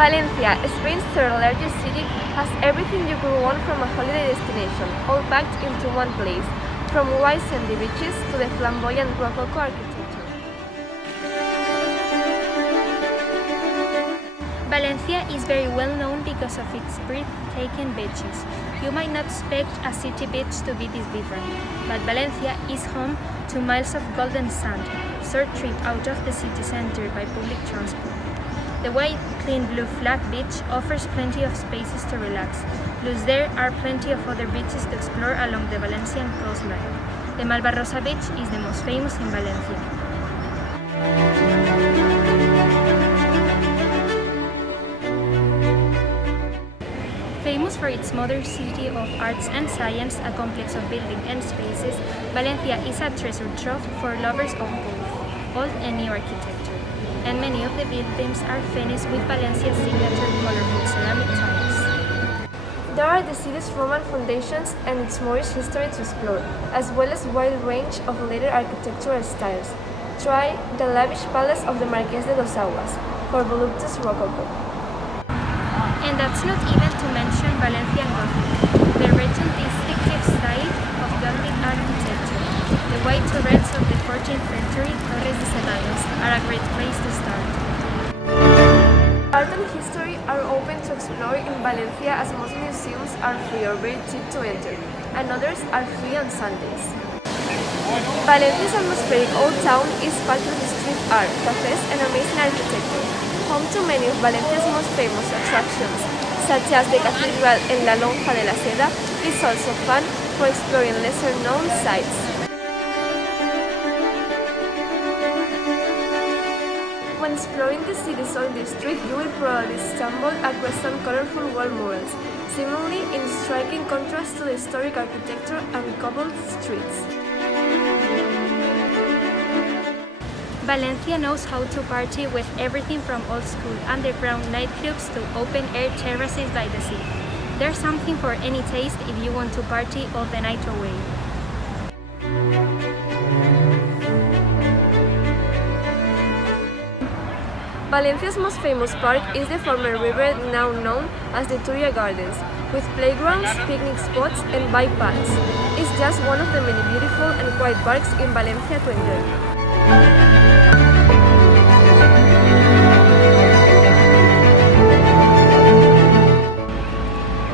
Valencia, Spain's third largest city, has everything you could want from a holiday destination, all packed into one place, from white sandy beaches to the flamboyant Rococo architecture. Valencia is very well known because of its breathtaking beaches. You might not expect a city beach to be this different, but Valencia is home to miles of golden sand, short trip out of the city center by public transport. The white, clean blue flag beach offers plenty of spaces to relax, plus there are plenty of other beaches to explore along the Valencian coastline. The Malvarrosa beach is the most famous in Valencia. Famous for its modern city of arts and science, a complex of buildings and spaces, Valencia is a treasure trove for lovers of both old and new architecture, and many of the buildings are finished with Valencia's signature colorful ceramic tiles. There are the city's Roman foundations and its Moorish history to explore, as well as a wide range of later architectural styles. Try the lavish palace of the Marqués de dos Aguas for voluptuous Rococo. And that's not even to mention Valencian Gothic, the rich and distinctive style of Gothic architecture. The white turrets of the 14th century Torres de Serranos are a great place to start. Art and history are open to explore in Valencia, as most museums are free or very cheap to enter, and others are free on Sundays. Valencia's atmospheric old town is packed with street art, cafes, and amazing architecture, home to many of Valencia's most famous attractions, such as the cathedral en la Lonja de la Seda. Is also fun for exploring lesser-known sites. When exploring the city's old district, you will probably stumble across some colorful wall murals, seemingly in striking contrast to the historic architecture and cobbled streets. Valencia knows how to party with everything from old-school underground nightclubs to open-air terraces by the sea. There's something for any taste if you want to party all the night away. Valencia's most famous park is the former river now known as the Turia Gardens, with playgrounds, picnic spots, and bike paths. It's just one of the many beautiful and quiet parks in Valencia to enjoy.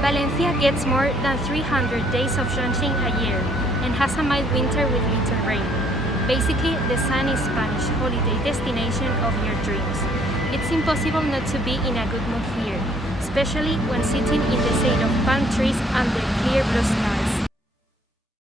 Valencia gets more than 300 days of sunshine a year and has a mild winter with little rain. Basically, the sun is Spanish holiday destination of your dreams. It's impossible not to be in a good mood here, especially when sitting in the shade of palm trees under clear blue sky.